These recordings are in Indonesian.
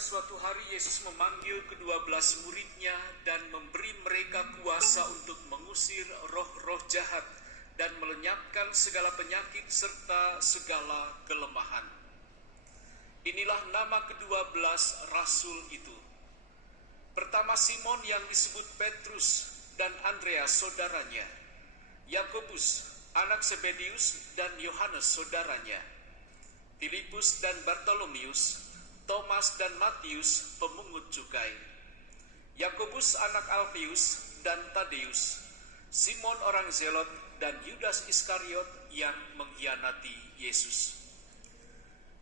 suatu hari Yesus memanggil ke-12 muridnya dan memberi mereka kuasa untuk mengusir roh-roh jahat dan melenyapkan segala penyakit serta segala kelemahan. Inilah nama ke-12 rasul itu. Pertama Simon yang disebut Petrus dan Andreas saudaranya, Yakobus anak Zebedius dan Yohanes saudaranya, Filipus dan Bartolomeus, Thomas dan Matius pemungut cukai, Yakobus anak Alfeus dan Tadeus, Simon orang Zelot dan Yudas Iskariot yang mengkhianati Yesus.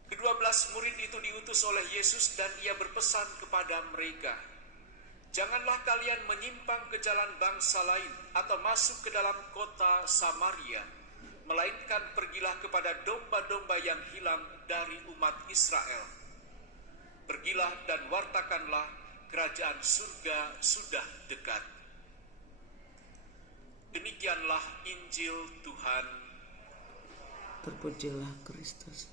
Ke-12 murid itu diutus oleh Yesus dan ia berpesan kepada mereka, "Janganlah kalian menyimpang ke jalan bangsa lain atau masuk ke dalam kota Samaria, melainkan pergilah kepada domba-domba yang hilang dari umat Israel. Pergilah dan wartakanlah kerajaan surga sudah dekat." Demikianlah Injil Tuhan. Terpujilah Kristus.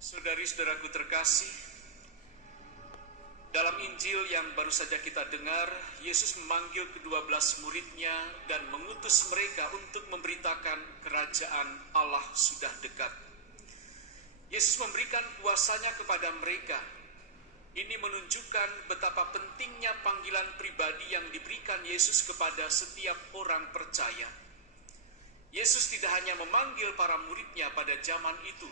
Saudari-saudaraku terkasih, dalam Injil yang baru saja kita dengar, Yesus memanggil ke-12 muridnya dan mengutus mereka untuk memberitakan kerajaan Allah sudah dekat. Yesus memberikan kuasanya kepada mereka. Ini menunjukkan betapa pentingnya panggilan pribadi yang diberikan Yesus kepada setiap orang percaya. Yesus tidak hanya memanggil para muridnya pada zaman itu,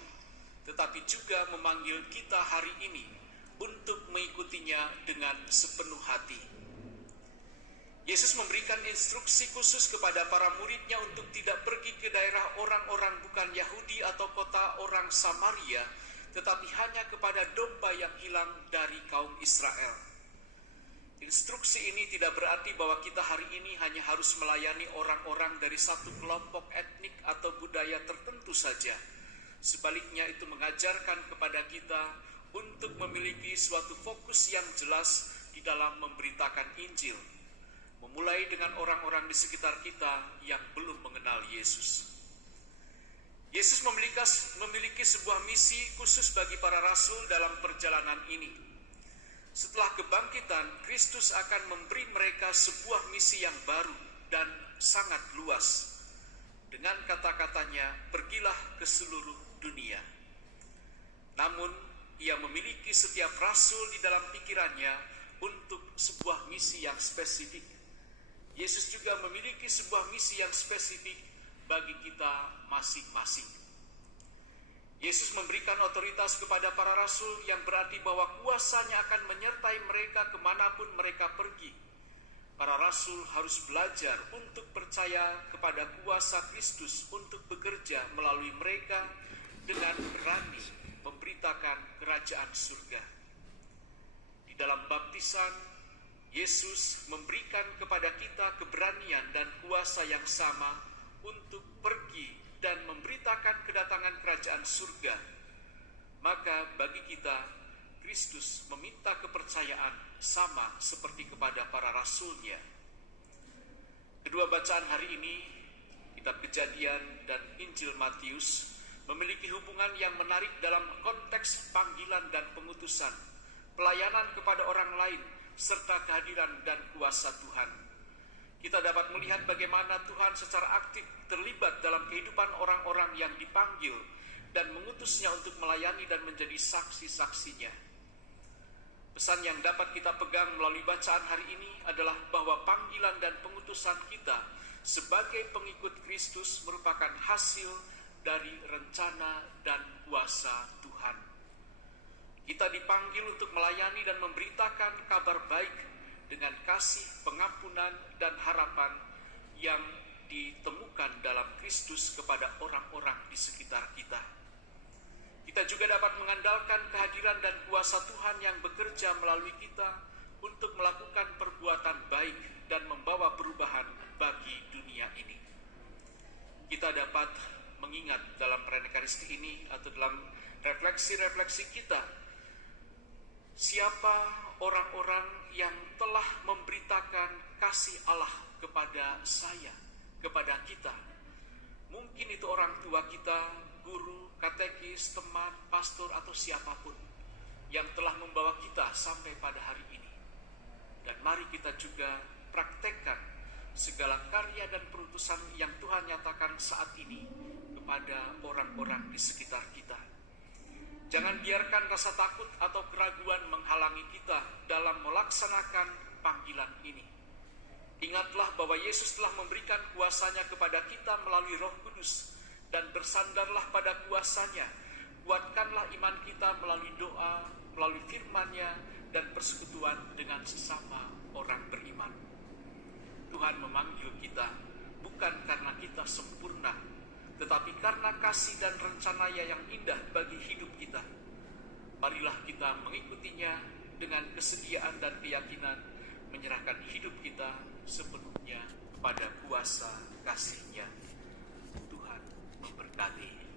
tetapi juga memanggil kita hari ini untuk mengikutinya dengan sepenuh hati. Yesus memberikan instruksi khusus kepada para muridnya untuk tidak pergi ke daerah orang-orang bukan Yahudi atau kota orang Samaria, tetapi hanya kepada domba yang hilang dari kaum Israel. Instruksi ini tidak berarti bahwa kita hari ini hanya harus melayani orang-orang dari satu kelompok etnik atau budaya tertentu saja. Sebaliknya itu mengajarkan kepada kita untuk memiliki suatu fokus yang jelas di dalam memberitakan Injil, memulai dengan orang-orang di sekitar kita yang belum mengenal Yesus. Yesus memiliki sebuah misi khusus bagi para rasul dalam perjalanan ini. Setelah kebangkitan, Kristus akan memberi mereka sebuah misi yang baru dan sangat luas. Dengan kata-katanya, "Pergilah ke seluruh dunia." Namun, ia memiliki setiap rasul di dalam pikirannya untuk sebuah misi yang spesifik. Yesus juga memiliki sebuah misi yang spesifik bagi kita masing-masing. Yesus memberikan otoritas kepada para rasul yang berarti bahwa kuasanya akan menyertai mereka kemanapun mereka pergi. Para rasul harus belajar untuk percaya kepada kuasa Kristus untuk bekerja melalui mereka dengan berani memberitakan kerajaan surga. Di dalam baptisan, Yesus memberikan kepada kita keberanian dan kuasa yang sama untuk pergi dan memberitakan kedatangan kerajaan surga. Maka bagi kita, Kristus meminta kepercayaan sama seperti kepada para rasulnya. Kedua bacaan hari ini, Kitab Kejadian dan Injil Matius, memiliki hubungan yang menarik dalam konteks panggilan dan pengutusan, pelayanan kepada orang lain, serta kehadiran dan kuasa Tuhan. Kita dapat melihat bagaimana Tuhan secara aktif terlibat dalam kehidupan orang-orang yang dipanggil dan mengutusnya untuk melayani dan menjadi saksi-saksinya. Pesan yang dapat kita pegang melalui bacaan hari ini adalah bahwa panggilan dan pengutusan kita sebagai pengikut Kristus merupakan hasil dari rencana dan kuasa Tuhan. Kita dipanggil untuk melayani dan memberitakan kabar baik dengan kasih, pengampunan, dan harapan yang ditemukan dalam Kristus kepada orang-orang di sekitar kita. Kita juga dapat mengandalkan kehadiran dan kuasa Tuhan yang bekerja melalui kita untuk melakukan perbuatan baik dan membawa perubahan bagi dunia ini. Kita dapat mengingat dalam perayaan Ekaristi ini atau dalam refleksi-refleksi kita, siapa orang-orang yang telah memberitakan kasih Allah kepada saya, kepada kita. Mungkin itu orang tua kita, guru, katekis, teman, pastor, atau siapapun yang telah membawa kita sampai pada hari ini. Dan mari kita juga praktekkan segala karya dan perutusan yang Tuhan nyatakan saat ini kepada orang-orang di sekitar kita. Jangan biarkan rasa takut atau keraguan menghalangi kita dalam melaksanakan panggilan ini. Ingatlah bahwa Yesus telah memberikan kuasanya kepada kita melalui Roh Kudus, dan bersandarlah pada kuasanya. Kuatkanlah iman kita melalui doa, melalui firman-Nya, dan persekutuan dengan sesama orang beriman. Tuhan memanggil kita bukan karena kita sempurna, tetapi karena kasih dan rencana-Nya yang indah bagi hidup kita. Marilah kita mengikutinya dengan kesediaan dan keyakinan, menyerahkan hidup kita sepenuhnya pada kuasa kasih-Nya. Tuhan memberkati.